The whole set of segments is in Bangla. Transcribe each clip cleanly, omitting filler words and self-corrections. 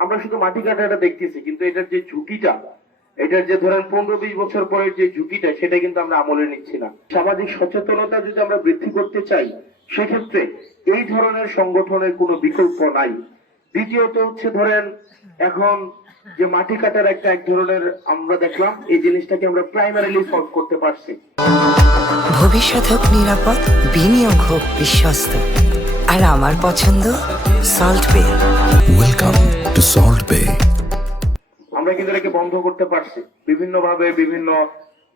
আমরা শুধু মাটি কাটাটা দেখতেছি, কিন্তু এটার যে ঝুঁকিটা, এটার যে ধরেন 15-20 বছর পরের যে ঝুঁকিটা, সেটা কিন্তু আমরা আমলে নিচ্ছি না। সামাজিক সচেতনতা যদি আমরা বৃদ্ধি করতে চাই, সেক্ষেত্রে এই ধরনের সংগঠনের কোনো বিকল্প নাই। দ্বিতীয়ত হচ্ছে ধরেন এখন যে মাটি কাটার এক ধরনের আমরা দেখলাম, এই জিনিসটাকে আমরা প্রাইমারিলি সলভ করতে পারছি। ভবিষ্যৎ হোক নিরাপদ, বিনিয়োগ হোক বিশ্বস্ত, আর আমার পছন্দ সল্ট বে। ওয়েলকাম টু সল্ট বে। আমরা কিন্তু এটাকে বন্ধ করতে পারছি বিভিন্ন ভাবে, বিভিন্ন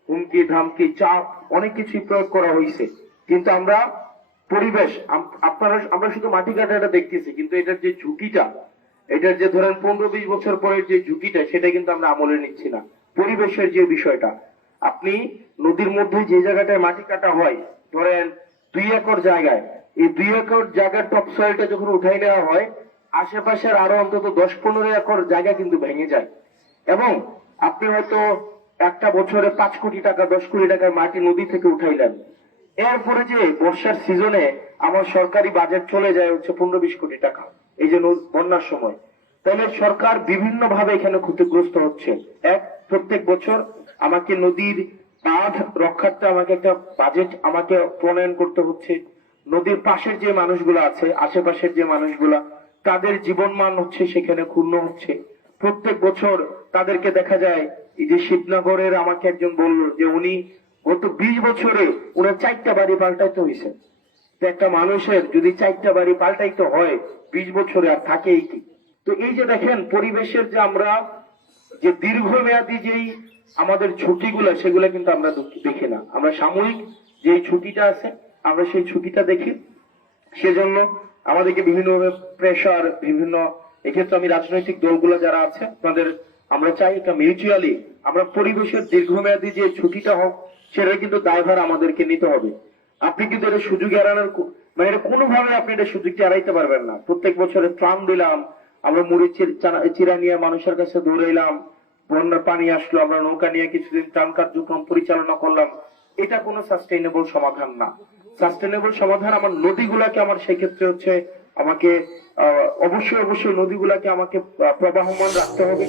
হুমকি ধামকি চাপ অনেক কিছুই প্রয়োগ করা হয়েছে, কিন্তু আমরা পরিবেশ আমরা শুধু মাটি কাটাটা দেখতেছি, কিন্তু এটার যে ঝুঁকিটা, এটার যে ধরেন 15-20 বছর পরের যে ঝুঁকিটা, সেটা কিন্তু আমরা আমলে নিচ্ছি না। পরিবেশের যে বিষয়টা, আপনি নদীর মধ্যে যে জায়গাটায় মাটি কাটা হয়, ধরেন 2 একর জায়গায়, এই 2 একর জায়গার টপ সয়েলটা যখন উঠাই নেওয়া হয়, আশেপাশের আরো অন্তত 10-15 একর জায়গা কিন্তু ভেঙে যায়। এবং আপনি হয়তো একটা বছরে 5 কোটি টাকা 10 কোটি টাকার মাটি নদী থেকে উঠাইলেন, এরপরে যে বর্ষার সিজনে আমার সরকারি বাজেট চলে যায় হচ্ছে 15-20 কোটি টাকা, এই যে বন্যার সময়। তাহলে সরকার বিভিন্ন ভাবে এখানে ক্ষতিগ্রস্ত হচ্ছে। প্রত্যেক বছর আমাকে নদীর বাঁধ রক্ষার্থে আমাকে একটা বাজেট আমাকে প্রণয়ন করতে হচ্ছে। নদীর পাশের যে মানুষগুলো আছে, আশেপাশের যে মানুষগুলা, তাদের জীবনমান হচ্ছে সেখানে ক্ষুণ্ণ হচ্ছে। প্রত্যেক বছর তাদেরকে দেখা যায়, এই যে শিবনগরের আমাকে একজন বলল যে উনি গত 20 বছরে ওনার 4টা বাড়ি পাল্টাইতে হয়েছে। একটা মানুষের যদি 4টা বাড়ি পাল্টাইতে হয় 20 বছরে, আর থাকেই কি? তো এই যে দেখেন পরিবেশের যে আমরা যে দীর্ঘমেয়াদী যেই আমাদের ঝুঁকিগুলো, সেগুলো কিন্তু আমরা দেখি না। আমরা সাময়িক যে ঝুঁকিটা আছে, আমরা সেই ঝুঁকিটা দেখি। সেজন্য আমাদেরকে বিভিন্ন প্রেশার, বিভিন্ন এক্ষেত্রে আমি রাজনৈতিক দলগুলো যারা আছে তাদের আমরা চাই এটা মিউচুয়ালি আমরা পরিবেশের দীর্ঘমেয়াদী যে ঝুঁকিটা হোক, সেটা কিন্তু দায়ভার আমাদেরকে নিতে হবে। আপনি কিন্তু এটা সুযোগ এড়ানোর মানে এটা কোনোভাবে আপনি এটা সুযোগটা এড়াইতে পারবেন না। প্রত্যেক বছরে ত্রাণ দিলাম, আমরা মুড়ি চিরা নিয়ে মানুষের কাছে দৌড়াইলাম, বন্যার পানি আসলো, আমরা নৌকা নিয়ে কিছুদিন ত্রাণ কার্যক্রম পরিচালনা করলাম, এটা কোনো সাস্টেইনেবল সমাধান না। সাস্টেইনেবল সমাধান আমার নদীগুলাকে, আমার সেই ক্ষেত্রে হচ্ছে আমাকে অবশ্যই নদীগুলাকে আমাকে প্রবাহমান রাখতে হবে।